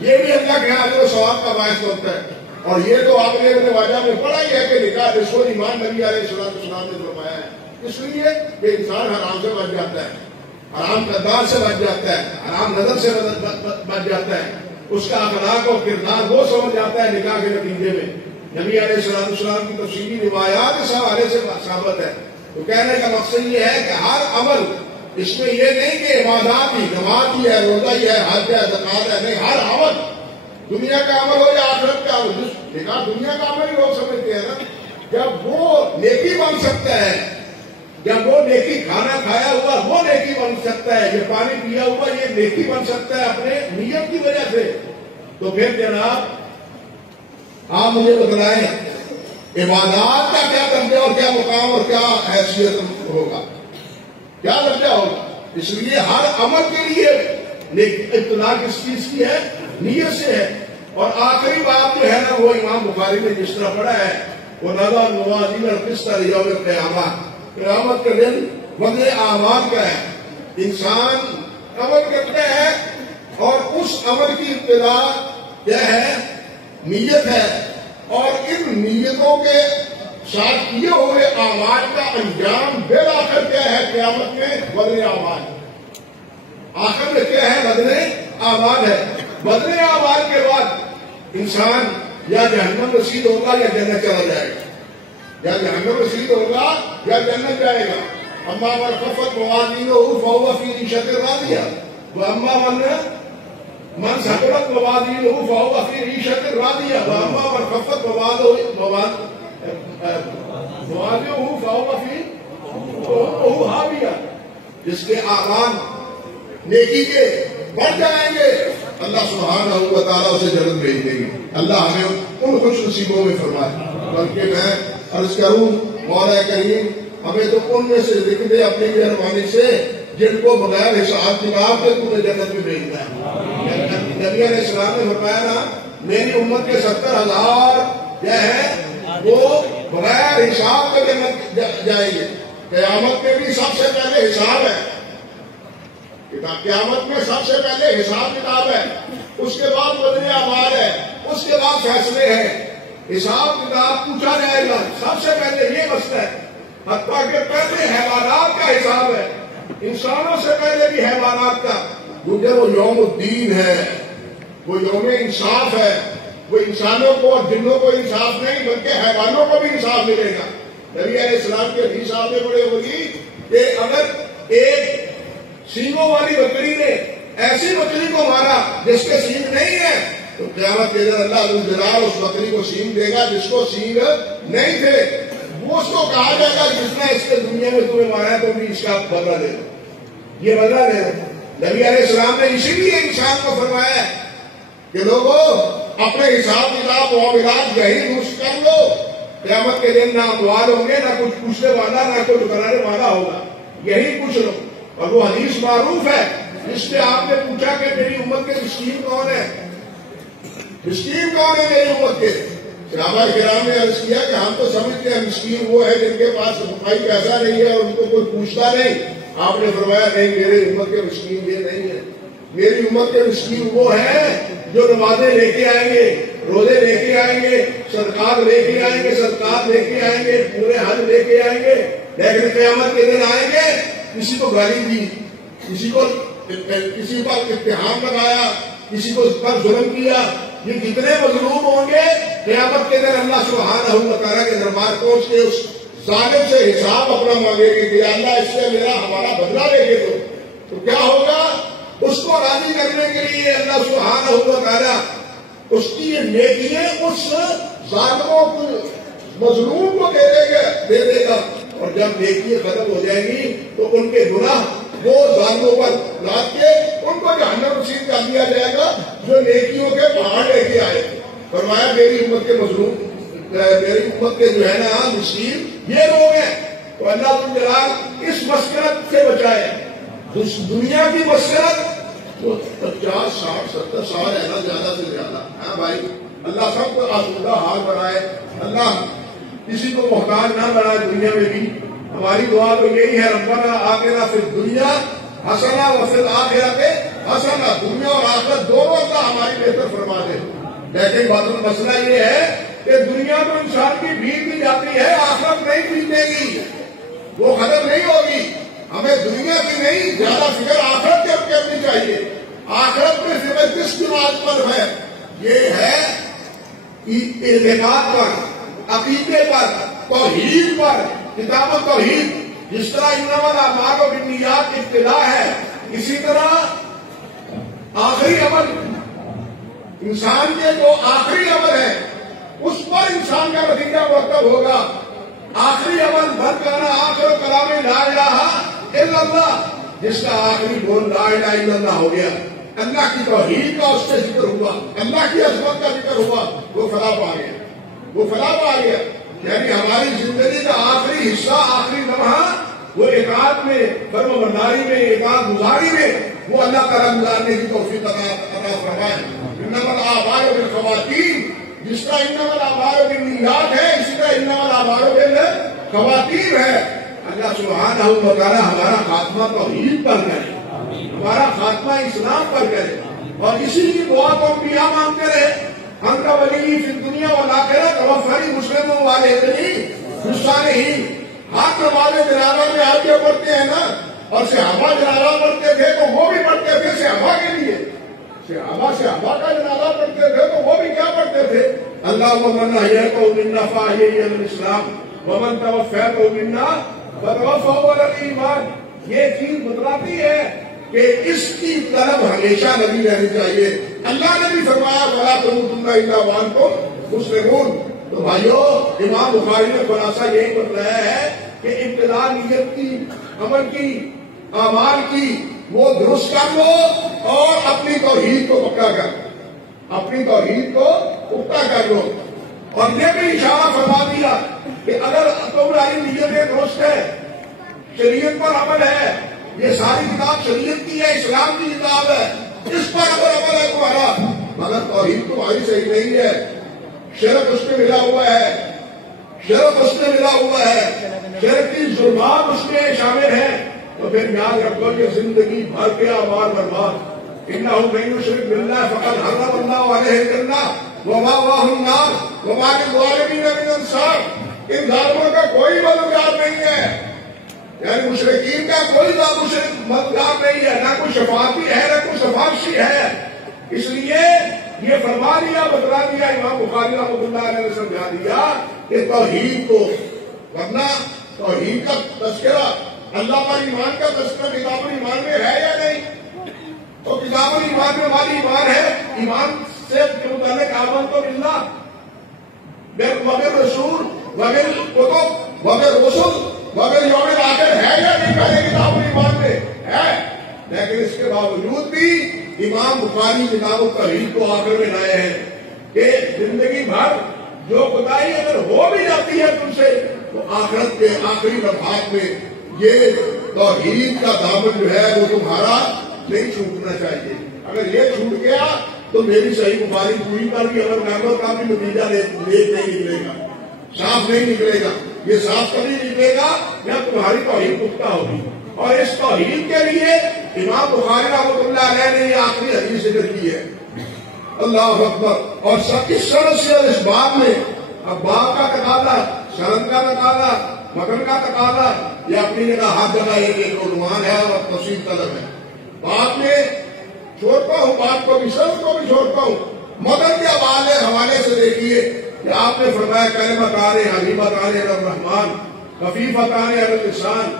یہ بھی اللہ کے ہاتھ و ثواب کا باعث بنتا ہے. اور یہ تو آپ نے واجہ میں پڑھا ہی ہے کہ نکاح رسول ایمان نبی علیہ السلام نے فرمایا ہے. اس لیے کہ انسان حرام سے بچ جاتا ہے، حرام کردار سے بچ جاتا ہے، حرام نظر سے بچ جاتا ہے، اس کا اخلاق اور کردار وہ سمجھ جاتا ہے نکاح کے نتیجے میں. نبی علیہ السلام کی تفصیلی روایات اس حوالے سے ثابت ہے. تو کہنے کا مقصد یہ ہے کہ ہر عمل اس میں یہ نہیں کہ عبادات ہی، نماز ہی ہے، روزہ ہی ہے، حج ہے، زکات ہے، نہیں، ہر عمل دنیا کا عمل ہو یا آخرت کا عمل، لیکن دنیا کا عمل ہی لوگ سمجھتے ہیں نا. جب وہ نیکی بن سکتا ہے، جب وہ نیکی کھانا کھایا ہوا وہ نیکی بن سکتا ہے، یہ پانی پیا ہوا یہ نیکی بن سکتا ہے اپنے نیت کی وجہ سے، تو پھر جناب آپ مجھے بتلائیں عبادات کا کیا درجہ اور کیا مقام اور کیا حیثیت ہوگا، کیا درجہ ہوگا. اس لیے ہر عمل کے لیے ابتدا کس چیز کی ہے؟ نیت سے ہے. اور آخری بات جو ہے نا وہ امام بخاری نے جس طرح پڑھا ہے وہ نظر نوازی اور کس طرح یوم قیامت، قیامت کا دن وزن اعمال کا ہے. انسان عمل کرتا ہے اور اس عمل کی ابتدا کیا ہے؟ نیت ہے. اور ان نیتوں کے ساتھ کیے ہوئے اعمال کا انجام بالآخر کیا ہے؟ قیامت میں وزن اعمال. آخر میں کیا ہے؟ وزن اعمال ہے. وزن اعمال کے بعد انسان یا جہنم رسید ہوگا یا جنت چلا جائے گا، یا جہنم رسید ہوگا یا جنت جائے گا. اما من خفت موازینہ فہو فی عیشۃ راضیہ واما من ثقلت موازینہ فہو فی عیشۃ راضیہ واما من خفت موازینہ فہو فی ہاویہ. جس کے اعمال نیکی کے بڑھ جائیں گے اللہ سبحانہ و تعالیٰ اسے جنت بھیج دیں گے. اللہ ہمیں ان خوش نصیبوں میں فرمائے. بلکہ میں عرض کروں مولا کریم ہمیں تو ان میں سے لکھ دے اپنی مہربانی سے جن کو بغیر حساب کتاب کے تمہیں جنت میں بھیجنا ہے. نبی علیہ السلام نے فرمایا نا میری امت کے 70,000 کیا ہے وہ بغیر حساب کے جنت جائیں گے. قیامت میں بھی سب سے پہلے حساب ہے، قیامت میں سب سے پہلے حساب کتاب ہے، اس کے بعد وزن اعمال ہے، اس کے بعد فیصلے ہیں. حساب کتاب پوچھا جائے گا سب سے پہلے یہ مسئلہ ہے. حتیٰ کہ پہلے حیوانات کا حساب ہے، انسانوں سے پہلے بھی حیوانات کا. کیونکہ وہ یوم الدین ہے، وہ یوم انصاف ہے. وہ انسانوں کو اور جنوں کو انصاف نہیں بلکہ حیوانوں کو بھی انصاف ملے گا. نبی علیہ السلام کے حدیث آپ نے پڑھی ہوگی کہ اگر ایک سینگوں والی بکری نے ایسی بکری کو مارا جس کے سینگ نہیں ہے تو قیامت کے دن اللہ جلال اس بکری کو سینگ دے گا جس کو سینگ نہیں تھے. وہ اس کو کہا جائے گا جس نے اس کے دنیا میں تمہیں مارا ہے تو بھی اس کا بدلہ لے لو، یہ بدلہ لے لو. نبی علیہ السلام نے اسی لیے انسان کو فرمایا ہے کہ لوگوں اپنے حساب کتاب معاملات یہی درست کر لو. قیامت کے دن نہ اموال ہوں گے، نہ کچھ پوچھنے والا، نہ کوئی ٹکرانے والا ہوگا. یہی پوچھ لو. اور وہ حدیث معروف ہے جس میں آپ نے پوچھا کہ میری امت کے مسکین کون ہے؟ مسکین کون ہے میری امت کے؟ صحابہ کرام نے عرض کیا کہ ہم تو سمجھتے ہیں مسکین وہ ہے جن کے پاس روپائی پیسہ نہیں ہے اور ان کو کوئی پوچھتا نہیں. آپ نے فرمایا نہیں، میری امت کے مسکین یہ نہیں ہے. میری امت کے مسکین وہ ہیں جو نمازیں لے کے آئیں گے، روزے لے کے آئیں گے، صدقات لے کے آئیں گے، صدقات لے کے آئیں گے، پورے حج لے کے آئیں گے، لیکن قیامت کے دن آئیں گے کسی کو گالی دی، کسی پر اتہام لگایا، کسی کو پر ظلم کیا. یہ کتنے مظلوم ہوں گے قیامت کے دن اللہ سبحانہ و تعالیٰ کے دربار پہنچ کے اس ظالم سے حساب اپنا مانگے گے کہ اللہ اس سے میرا ہمارا بدلہ لے کے دو. تو کیا ہوگا؟ اس کو راضی کرنے کے لیے اللہ سبحانہ و تعالیٰ اس کی نیکیاں اس ظالموں کو مظلوم کو دے دے گا. اور جب نیکیاں ختم ہو جائیں گی تو ان کے گناہ وہ ظالموں پر لاد کے ان کو جہنم رسید کر دیا جائے گا جو نیکیوں کے پہاڑ لے کے آئے. فرمایا میری امت کے مظلوم، میری امت کے جو ہے نا مسکین یہ لوگ ہیں. تو اللہ جلال اس مسکرت سے بچائے. دنیا کی مسکرت وہ 50 60 70 سال ہے نا، زیادہ سے زیادہ. ہاں بھائی اللہ سب کو آسودہ حال بنائے، اللہ کسی کو محتاج نہ بنائے. دنیا میں بھی ہماری دعا تو یہی ہے ربنا آتنا فی الدنیا حسنہ وفی الآخرۃ حسنہ. دنیا اور آخرت دونوں اللہ ہماری بہتر فرما دے. لیکن بات مسئلہ یہ ہے کہ دنیا تو انسان کی بیت بھی جاتی ہے، آخرت نہیں بیتے گی، وہ ختم نہیں ہوگی. ہمیں دنیا کی نہیں زیادہ فکر آخرت کی کرنی چاہیے. آخرت میں فکر کس بنیاد پر ہے؟ یہ ہے اعتقاد پر، عقیدے پر، توحید پر. کتاب و توحید جس طرح انما الاعمال بالنیات ابتدا ہے، اسی طرح آخری عمل انسان کے جو آخری عمل ہے اس پر انسان کا نتیجہ مرتب ہوگا. آخری عمل بن جانا آخر کلام لا الہ الا اللہ، جس کا آخری بول لا الہ الا اللہ ہو گیا، اللہ کی توحید کا اس سے ذکر ہوا، اللہ کی عظمت کا ذکر ہوا، وہ فلاح پا گیا، وہ فلاح پا گیا. یعنی ہماری زندگی کا آخری حصہ، آخری لمحہ وہ اطاعت میں، فرما برداری میں، اطاعت گزاری میں وہ اللہ تعالیٰ گزارنے کی توفیق عطا فرمائے. انما الاعمال بالخواتیم، جس کا انما الاعمال بالنیات ہے اسی طرح انما الاعمال بالخواتیم ہے. اللہ سبحانہ و تعالیٰ ہمارا خاتمہ توحید پر کرے، ہمارا خاتمہ اسلام پر کرے، اور اسی کی دعا کو انبیاء مانگتے رہے. ہم کا ولی فی الدنیا والآخرہ توفنی مسلموں والے صالحین. ہاتھ نمازے جنازہ میں آپ جو پڑھتے ہیں نا، اور صحابہ جنازہ پڑھتے تھے تو وہ بھی پڑھتے تھے صحابہ کے لیے، صحابہ کا جنازہ پڑھتے تھے تو وہ بھی کیا پڑھتے تھے؟ اللہم من احییتہ منا فاحیہ علی الاسلام ومن توفیتہ منا فتوفہ علی الایمان. یہ چیز بتلاتی ہے کہ اس کی طلب ہمیشہ لگی رہنی چاہیے. اللہ نے بھی فرمایا ولا تموتن الا وانتم مسلمون. تو بھائیو، امام بخاری نے خلاصہ یہی بتلایا ہے کہ ابتدا نیت کی، عمل کی، اعمال کی وہ درست کر لو اور اپنی توحید کو پکا کر لو، اپنی توحید کو پختہ کر لو. اور یہ بھی اشارہ فرما دیا کہ اگر تمہاری نیتیں درست ہے، شریعت پر عمل ہے، یہ ساری کتاب شریعت کی ہے، اسلام کی کتاب ہے، اس پر اگر عمل ہے تمہارا، مگر توحید تمہاری صحیح نہیں ہے، شرک اس میں ملا ہوا ہے، شرک اس میں ملا ہوا ہے، شرک کی ظلمات اس میں شامل ہیں، تو پھر یاد رکھو کہ زندگی بھر کے اعمال برباد. انہ من یشرک باللہ فقد حرم اللہ علیہ الجنہ ومأواہ النار وما للظالمین من انصار. ان ظالموں کا کوئی مددگار نہیں ہے، یعنی مشرکین کا کوئی مددگار نہیں ہے، نہ کوئی شفاعتی ہے نہ کوئی سفارشی ہے. اس لیے یہ فرما دیا، بتلا دیا امام بخاری رحمۃ اللہ علیہ نے سمجھا دیا کہ توحید کو، ورنہ توحید کا تذکرہ، اللہ پر ایمان کا تذکرہ کتاب الایمان میں ہے یا نہیں؟ تو کتاب الایمان میں ہماری ایمان ہے، ایمان سے متعلق آمنت باللہ وبالرسول وبالکتب وبالرسل وبالیوم الآخر ہے یا نہیں؟ پہلے کتاب الایمان میں ہے، لیکن اس کے باوجود بھی امام بخاری کتاب التوحید کو آخر میں لائے ہیں کہ زندگی بھر جو خدائی اگر ہو بھی جاتی ہے تم سے، تو آخرت کے آخری لمحات میں یہ توحید کا دامن جو ہے وہ تمہارا نہیں چھوٹنا چاہیے. اگر یہ چھوٹ گیا تو میری صحیح بخاری پوری پر بھی عمل کرنے کا بھی نتیجہ نہیں نکلے گا، صاف نہیں نکلے گا. یہ صاف کبھی نکلے گا یا تمہاری توحید پختہ ہوگی. اور اس توحید کے لیے امام بخاری رحمۃ اللہ علیہ نے یہ آخری حدیث ذکر کی ہے. اللہ اکبر. اور اس سند سے اس باب میں اب باب کا تقاضا، سند کا تقاضا، متن کا تقاضا، یہ اپنی جگہ ہر جگہ ایک عنوان ہے اور تفصیل طلب ہے. بات میں چھوڑتا ہوں، بات کو بھی، سند کو بھی چھوڑتا ہوں. متن کے حوالے سے دیکھیے کہ آپ نے فرمایا کلمتان حبیبتان الی الرحمن خفیفتان علی اللسان،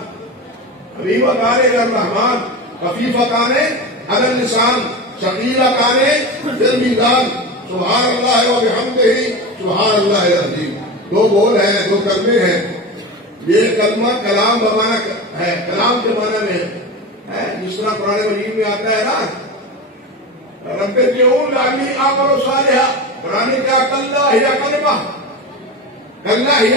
حبیبتان الی الرحمن خفیفتان علی اللسان ثقیلتان فی المیزان سبحان اللہ و بحمدہ سبحان اللہ العظیم. دو بول ہیں، دو کلمے ہیں. یہ کلمہ کلام بمانا ہے، کلام کے معنی میں ہے، جس طرح قرآن مجید میں آتا ہے نا رب ارجعون لعلی اعمل صالحا. قرآن کیا کلہ ہی کلمہ، کلہ ہی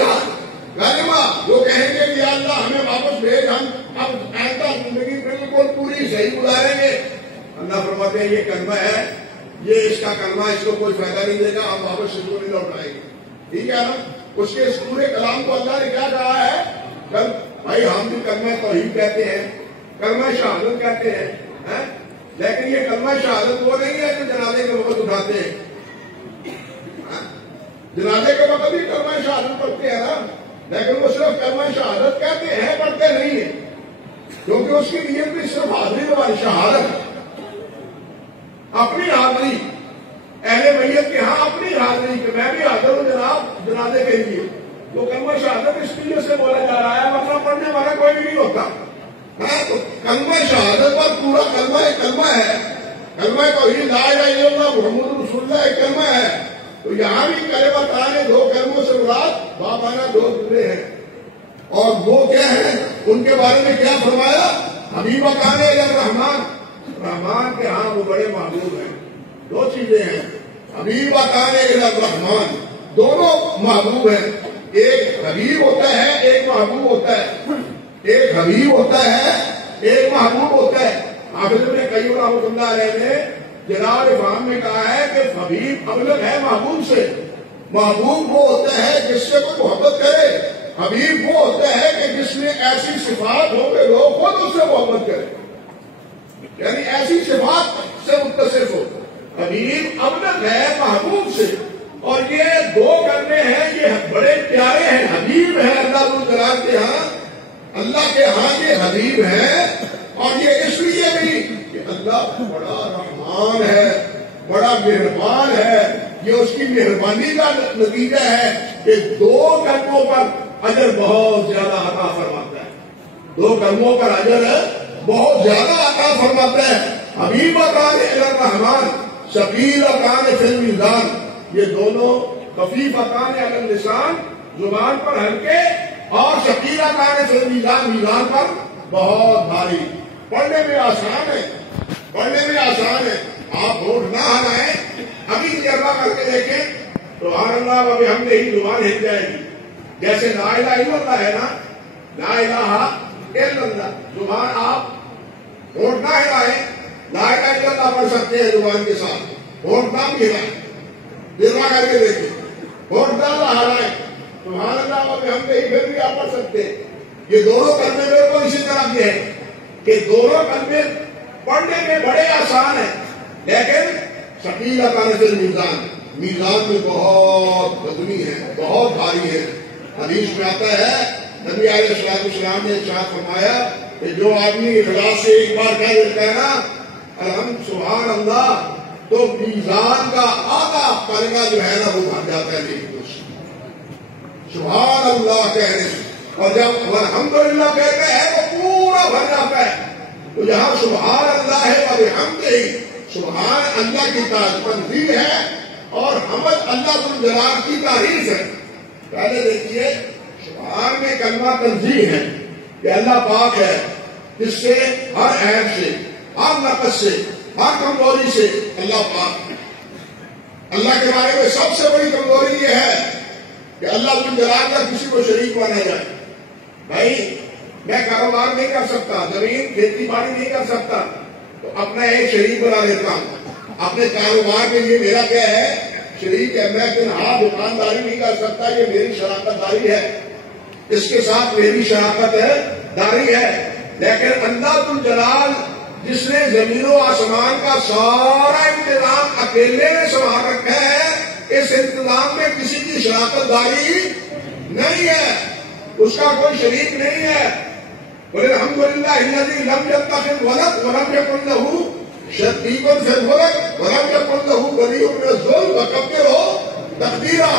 کلمہ، جو کہیں گے کہ یا اللہ ہمیں واپس بھیج، ہم اب آئندہ زندگی بالکل پوری صحیح گزاریں گے. اللہ فرماتے ہیں یہ کلمہ ہے، یہ اس کا کلمہ اس کو کوئی فائدہ نہیں دے گا، ہم واپس سے کو نہیں لوٹائیں گے. ٹھیک ہے نا؟ اس کے اس پورے کلام کو اللہ نے کیا کہا ہے؟ بھائی ہم بھی کلمہ توحید کہتے ہیں، کلمہ شہادت کہتے ہیں، لیکن یہ کلمہ شہادت وہ نہیں ہے جو جنازے کے وقت اٹھاتے ہیں. جنازے کے وقت بھی کلمہ شہادت پڑھتے ہیں نا، لیکن وہ صرف کلمہ شہادت کہتے ہیں، پڑھتے نہیں ہیں، کیونکہ اس کی نیت بھی صرف حاضری والی شہادت، اپنی حاضری، اہل میت کے ہاں اپنی حاضری کہ میں بھی حاضر ہوں جناب جنازے کے لیے. تو کلمہ شہادت اس لیے سے بولا جا رہا ہے ورنہ پڑھنے والا کوئی بھی نہیں ہوتا. ہاں تو کلمہ شہادت پر پورا کلمہ ایک کلمہ ہے. کلمہ توحید لا الہ الا اللہ محمد رسول اللہ ایک کلمہ ہے. تو یہاں بھی کلمتان دو کلموں سے مراد بابانا دو جملے ہیں. اور وہ کیا ہیں؟ ان کے بارے میں کیا فرمایا؟ حبیب کان الرحمان، رحمان کے ہاں وہ بڑے محبوب ہیں. دو چیزیں ہیں، حبیب کان الرحمان، دونوں محبوب ہیں. ایک حبیب ہوتا ہے، ایک محبوب ہوتا ہے. ایک حبیب ہوتا ہے، ایک محبوب ہوتا ہے. حافظ ابن قیم رحمۃ اللہ علیہ نے جلال افہام میں کہا ہے کہ حبیب ابلغ ہے محبوب سے. محبوب وہ ہوتا ہے جس سے کوئی محبت کرے، حبیب وہ ہوتا ہے کہ جس میں ایسی صفات ہو کہ لوگ خود اس سے محبت کرے، یعنی ایسی صفات سے متصف ہو. حبیب ابلغ ہے محبوب سے. اور یہ دو کلمے ہیں، یہ بڑے پیارے ہیں. حبیب ہے اللہ ذوالجلال کے ہاں، اللہ کے ہاں یہ حبیب ہے. اور یہ اس لیے بھی کہ اللہ بڑا رحمان ہے، بڑا مہربان ہے. یہ اس کی مہربانی کا نتیجہ ہے کہ دو کلموں پر اجر بہت زیادہ عطا فرماتا ہے. دو کلموں پر اجر بہت زیادہ عطا فرماتا ہے. حبیب کان الرحمان، ثقیل کان فی المیزان، یہ دونوں خفیف کان علی اللسان، زبان پر ہلکے، اور ثقیل کان فی المیزان، میزان پر بہت بھاری. پڑھنے میں آسان ہے، پڑھنے میں آسان ہے. آپ ہوٹ نہ ہلائیں، ابھی تجربہ کر کے دیکھیں سبحان اللہ و بحمدہ ہی زبان ہل جائے گی. جیسے لا الہ الا اللہ ہے نا، لا الہ الا اللہ، زبان آپ ہوٹ نہ ہلائیں، لا الہ الا اللہ پڑھ سکتے ہیں زبان کے ساتھ. ہوٹ نہ بھی ہلائیں، تجربہ کر کے دیکھیں، ہوٹ نہ ہلائیں، سبحان اللہ و بحمدہ ہی پھر بھی آپ پڑھ سکتے ہیں. یہ دونوں کلمے بالکل اسی طرح کے ہیں کہ دونوں کلمے پڑھنے میں بڑے آسان ہیں، لیکن ثقیل کان فی المیزان، میزان میں بہت وزنی ہے، بہت بھاری ہے. حدیث میں آتا ہے نبی علیہ السلام نے ارشاد فرمایا کہ جو آدمی اخلاص سے ایک بار کہہ دیتا ہے نا الحمد سبحان اللہ، تو میزان کا آدھا پلگا جو ہے نا وہ بھر جاتا ہے میری دوست سبحان اللہ کہنے سے. اور جب الحمدللہ کہتے ہیں تو پورا بھر جاتا ہے. تو جہاں سبحان اللہ ہے اور بحمدہ، سبحان اللہ کی تنزیہ ہے اور حمد اللہ ذوالجلال کی تعریف ہے. پہلے دیکھیے سبحان میں کلمہ تنزیہ ہے کہ اللہ پاک ہے، جس سے ہر عیب سے، ہر نقص سے، ہر کمزوری سے اللہ پاک ہے. اللہ کے بارے میں سب سے بڑی کمزوری یہ ہے کہ اللہ ذوالجلال کا کسی کو شریک بنا جائے. بھائی میں کاروبار نہیں کر سکتا، زمین کھیتی باڑی نہیں کر سکتا، تو اپنا ایک شریک بنا لیتا ہوں. اپنے کاروبار کے لیے میرا کیا ہے؟ شریک ہے. میں تنہا دکانداری نہیں کر سکتا، یہ میری شراکت داری ہے، اس کے ساتھ میری شراکت داری ہے. لیکن اللہ ذوالجلال جس نے زمین و آسمان کا سارا انتظام اکیلے نے سنبھال رکھا ہے، اس انتظام میں کسی کی شراکت داری نہیں ہے، اس کا کوئی شریک نہیں ہے. بولے الحمدللہ الذی لم یتخذ ولد ولم یکن لہ شریک فی الملک ولم یکن لہ ولی من الذل وکبرہ تکبیرا.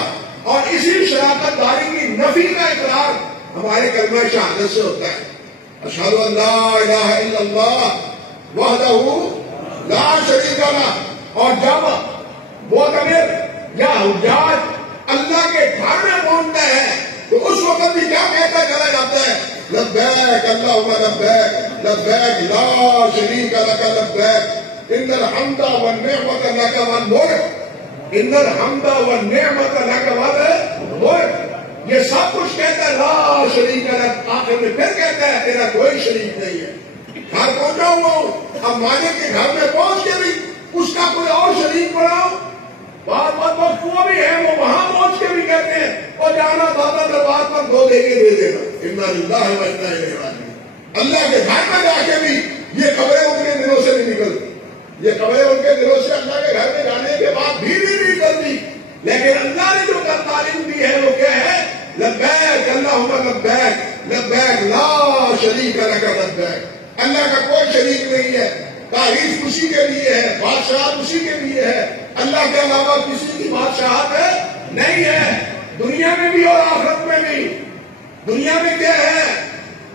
اور اسی شراکت داری کی نفی کا اقرار ہمارے کلمہ شہادت سے ہوتا ہے. اشہد ان لا الہ الا اللہ وحدہ لا شریک لہ. اور جب وہ ضمیر یا حجاج اللہ کے گھر میں پہنچتا ہے تو اس وقت بھی کیا کہتا چلا جاتا ہے؟ لبیک اللہم لبیک لبیک لا شریک لک لبیک ان الحمد والنعمت لک والملک ان الحمد والنعمت لک والملک. یہ سب کچھ کہتا ہے لا شریک لک، آخر میں پھر کہتا ہے تیرا کوئی شریک نہیں ہے. گھر پہنچا ہوا ہوں، اب مالک کے گھر میں پہنچ کے بھی اس کا کوئی اور شریک بناؤ. بات وہ بھی ہے، وہ وہاں پہنچ کے بھی کہتے ہیں اور جانا دادا دربار پر دو دے کے دے دینا انا للہ و انا الیہ راجعون. اللہ کے گھر میں جا کے بھی یہ خبریں ان کے دلوں سے نہیں نکلتی، یہ خبریں ان کے دلوں سے اللہ کے گھر میں جانے کے بعد بھی نہیں نکلتی. لیکن اللہ نے جو تعلیم دی ہے وہ کیا ہے؟ لبیک اللہم لبیک لبیک لا شریک لک لبیک. اللہ کا کوئی شریک نہیں ہے، تعریف اسی کے لیے ہے، بادشاہت اسی کے لیے ہے. اللہ کے علاوہ کسی کی بادشاہت نہیں ہے. دنیا میں بھی اور آخرت میں بھی. دنیا میں کیا ہے؟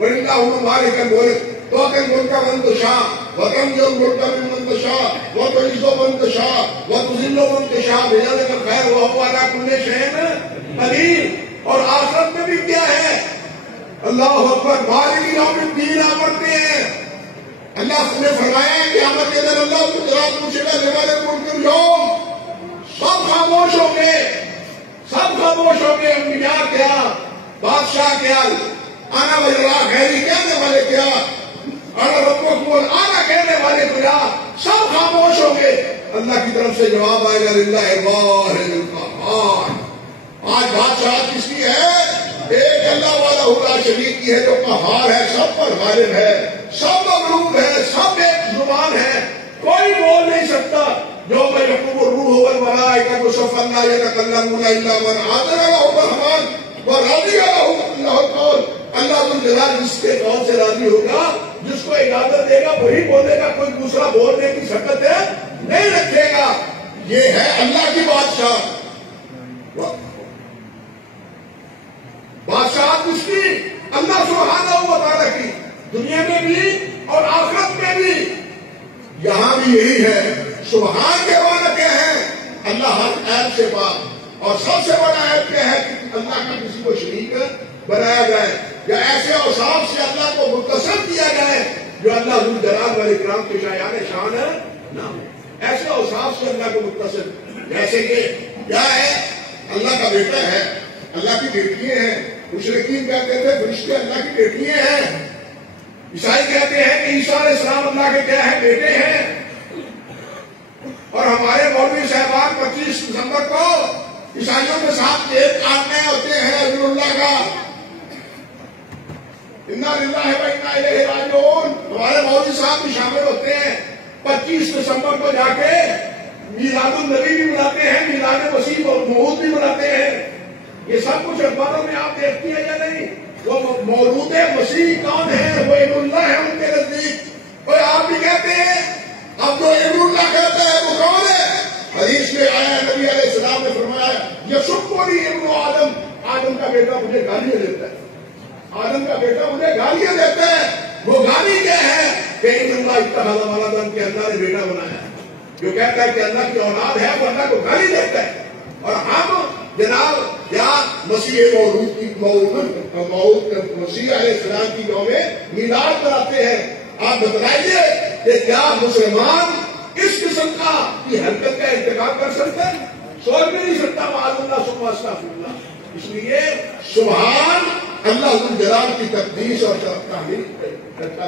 وَلِلَّهُ مَالِكَ الْمُلْكِ تُؤْتِي الْمُلْكَ مَن تَشَاءُ وَتَنزِعُ الْمُلْكَ مِمَّن تَشَاءُ وَتُعِزُّ مَن تَشَاءُ وَتُذِلُّ مَن تَشَاءُ بِيَدِكَ الْخَيْرُ وَهُوَ عَلَىٰ كُلِّ شَيْءٍ قَدِيرٌ. اور آخرت میں بھی کیا ہے؟ اللہ اکبر. مالک یوم الدین آپ پڑھتے ہیں. اللہ نے فرمایا ہے قیامت کے دن اللہ تعالیٰ پوچھے گا لمن الملک اليوم. سب خاموش ہوں گے, سب خاموش ہوں گے. انبیاء کیا, بادشاہ کیا, آنا وجرا خیری کہنے والے کیا, آنا ربکم العالی کہنے والے کیا, سب خاموش ہوں گے. اللہ کی طرف سے جواب آئے گا للہ الواحد القہار. آج بادشاہ کس کی ہے؟ ایک اللہ والا لا شریک کی ہے جو قہار ہے, سب پر غالب ہے, سب مغلوب ہے, سب ایک زبان ہے, کوئی بول نہیں سکتا. یوم یقوم الروح والملائکۃ صفا لا یتکلمون الا من اذن له الرحمن ورضی له اللہ القول. اللہ ذوالجلال جس کے قول سے راضی ہوگا, جس کو اجازت دے گا وہی بولے گا, کوئی دوسرا بولنے کی شکت ہے نہیں رکھے گا. یہ ہے اللہ کی بادشاہ. بادشاہ کس کی؟ اللہ سبحانہ و تعالیٰ کی, دنیا میں بھی اور آخرت میں بھی. یہاں بھی یہی ہے. سبحان کے معنی کیا ہے؟ اللہ ہر عیب سے پاک. اور سب سے بڑا عیب کیا ہے کہ اللہ کا کسی کو شریک بنایا جائے یا ایسے اوصاف سے اللہ کو متصل کیا جائے جو اللہ ذوالجلال والاکرام کے شایان شان نہ ہو. ایسے اوصاف سے اللہ کو متصل, جیسے کہ کیا ہے, اللہ کا بیٹا ہے, اللہ کی بیٹیاں ہیں. مشرکین کہتے تھے فرشتے اللہ کی بیٹیاں ہیں. عیسائی کہتے ہیں کہ عیسیٰ علیہ السلام اللہ کے کیا ہے, بیٹے ہیں. اور ہمارے مولوی صاحبان 25 دسمبر کو عیسائیوں کے ساتھ ایک کاٹنے ہوتے ہیں حضور اللہ کا, انا للہ و انا الیہ راجعون. ہمارے مولوی صاحب بھی شامل ہوتے ہیں. 25 دسمبر کو جا کے میلاد النبی بھی مناتے ہیں, میلاد مسیح اور مولود بھی مناتے ہیں. یہ سب کچھ اخباروں میں آپ دیکھتی ہیں یا نہیں؟ وہ مولود مسیح کون ہے؟ وہ عید اللہ ہے ان کے نزدیک. اور آپ بھی کہتے ہیں, اب جو عید اللہ کہتا ہے وہ کون ہے؟ حدیث میں آیا نبی علیہ السلام نے فرمایا یسبنی ابن آدم, آدم کا بیٹا مجھے گالیاں دیتا ہے, آدم کا بیٹا مجھے گالیاں دیتا ہے. وہ گالی کیا ہے کہ عید اللہ اتخذ ولدا, کہ اللہ نے بیٹا بنایا. جو کہتا ہے کہ اللہ کی اولاد ہے وہ اللہ کو گالی دیتا ہے. اور ہم جناب یا مسیح موعود مسیح علیہ السلام کی یوم میلاد مناتے ہیں. آپ بتلائیے کہ کیا مسلمان اس قسم کی حرکت کا ارتکاب کر سکتا ہے؟ سوچ بھی نہیں سکتا. معاذ اللہ ثم استغفر اللہ. اس لیے سبحان اللہ ذوالجلال کی تقدیس اور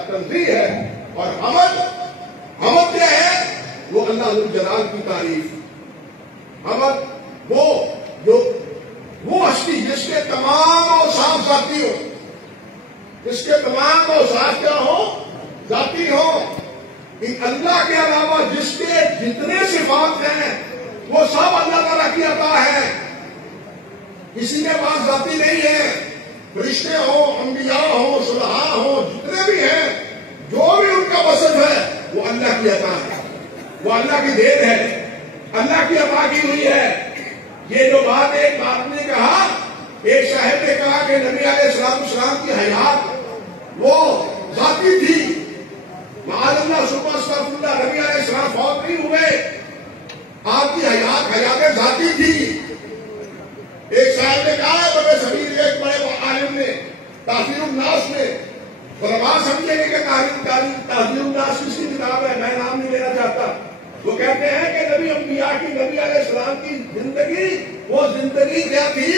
تنزیہ ہے. اور حمد کیا ہے؟ وہ اللہ ذوالجلال کی تعریف. حمد وہ ہستی جس کے تمام اوصاف ذاتی ہو, جس کے تمام اوصاف کیا ہو, ذاتی ہو. اللہ کے علاوہ جس کے جتنے صفات ہیں وہ سب اللہ تعالیٰ کی عطا ہے. کسی کے پاس ذاتی نہیں ہے. فرشتے ہوں, انبیاء ہوں, صلحاء ہوں, جتنے بھی ہیں, جو بھی ان کا وصف ہے وہ اللہ کی عطا ہے, وہ اللہ کی دین ہے, اللہ کی عطا کی ہوئی ہے. یہ جو بات ایک آدمی نے کہا, ایک صاحب نے کہا کہ نبی علیہ السلام کی حیات وہ ذاتی تھی. معاذ اللہ ثم استغفر اللہ, نبی علیہ السلام فوت نہیں ہوئے, آپ کی حیات ذاتی تھی. ایک صاحب نے کہا ہے بڑے سبیر, ایک بڑے عالم نے تحذیر الناس میں, علماء سمجھے گے کہ تحذیر الناس کس کی کتاب ہے, میں نام نہیں لینا چاہتا. وہ کہتے ہیں کہ نبی انبیاء کی, نبی علیہ السلام کی زندگی, وہ زندگی کیا تھی,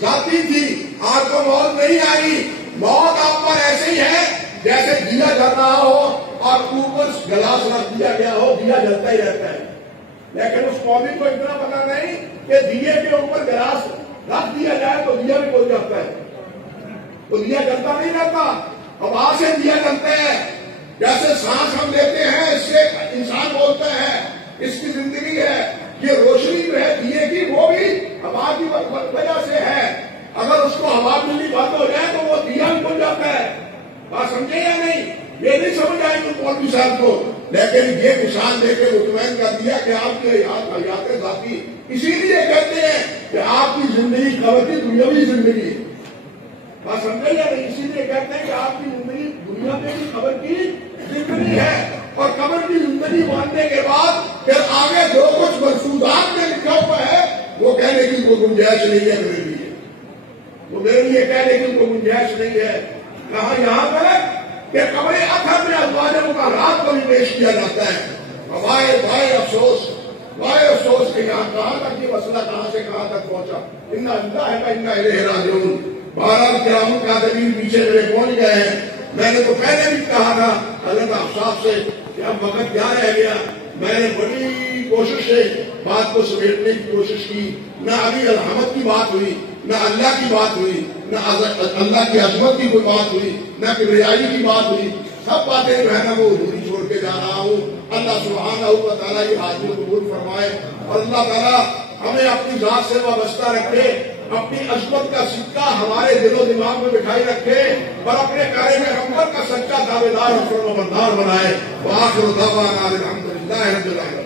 ذاتی تھی. آج تو موت نہیں آئی. موت آپ پر ایسے ہی ہے جیسے دیا جل رہا ہو اور اوپر گلاس رکھ دیا گیا ہو, دیا جلتا ہی رہتا ہے. لیکن اس قومی کو اتنا پتا نہیں کہ دیے کے اوپر گلاس رکھ دیا جائے تو دیا بھی بول جاتا ہے, تو دیا جلتا نہیں رہتا. ہوا سے دیا جلتا ہے. جیسے سانس ہم لیتے ہیں اس سے انسان بولتا ہے, اس کی زندگی ہے. یہ روشنی جو ہے دیے کی وہ بھی ہوا کی وجہ سے ہے. اگر اس کو ہوا ملنی بند ہو جائے تو وہ دیا بھی بن جاتا ہے. بات سمجھے یا نہیں؟ یہ نہیں سمجھ آئی تم مولوی صاحب کو, لیکن یہ مثال دے کے مطمئن کر دیا کہ آپ کی حیات ذاتی. اسی لیے کہتے ہیں کہ آپ کی زندگی قبر کی دنیاوی زندگی ہے. بات سمجھے یا نہیں؟ اسی لیے کہتے ہیں کہ آپ کی زندگی دنیا میں بھی قبر کی زندگی ہے. اور قبر کی زندگی ماننے کے بعد پھر آگے جو کچھ منصوبات میں لکھا ہوا ہے وہ کہنے کی کوئی گنجائش نہیں ہے میرے لیے. وہ میرے لیے کہنے کی کوئی گنجائش نہیں ہے. کہاں یہاں پر کہ قبر اطہر میں ازواج مطہرات کو بھی پیش کیا جاتا ہے. وائے افسوس کہ یہاں کہاں تک یہ مسئلہ کہاں سے کہاں تک پہنچا. انا للہ و انا الیہ راجعون. بہرحال کرام کاتبین پیچھے میرے پہنچ گئے ہیں. میں نے تو پہلے بھی کہا تھا حضرت صاحب سے کہ اب وقت کیا رہ گیا. میں نے بڑی کوشش سے بات کو سمیٹنے کی کوشش کی. نہ علی الحمد کی بات ہوئی, نہ اللہ کی بات ہوئی, نہ اللہ کی عظمت کی کوئی بات ہوئی, نہ کبریائی کی بات ہوئی. سب باتیں جو ہے نا وہ ادھوری چھوڑ کے جا رہا ہوں. اللہ سبحانہ و تعالیٰ یہ حاضری قبول فرمائے اور اللہ تعالیٰ ہمیں اپنی ذات سے وابستہ رکھے, اپنی عظمت کا سکہ ہمارے دل و دماغ میں بٹھائی رکھے اور اپنے پیارے پیغمبر کا سچا دعویدار اور فرمانبردار بنائے. وآخر دعوانا الحمدللہ رب العالمین.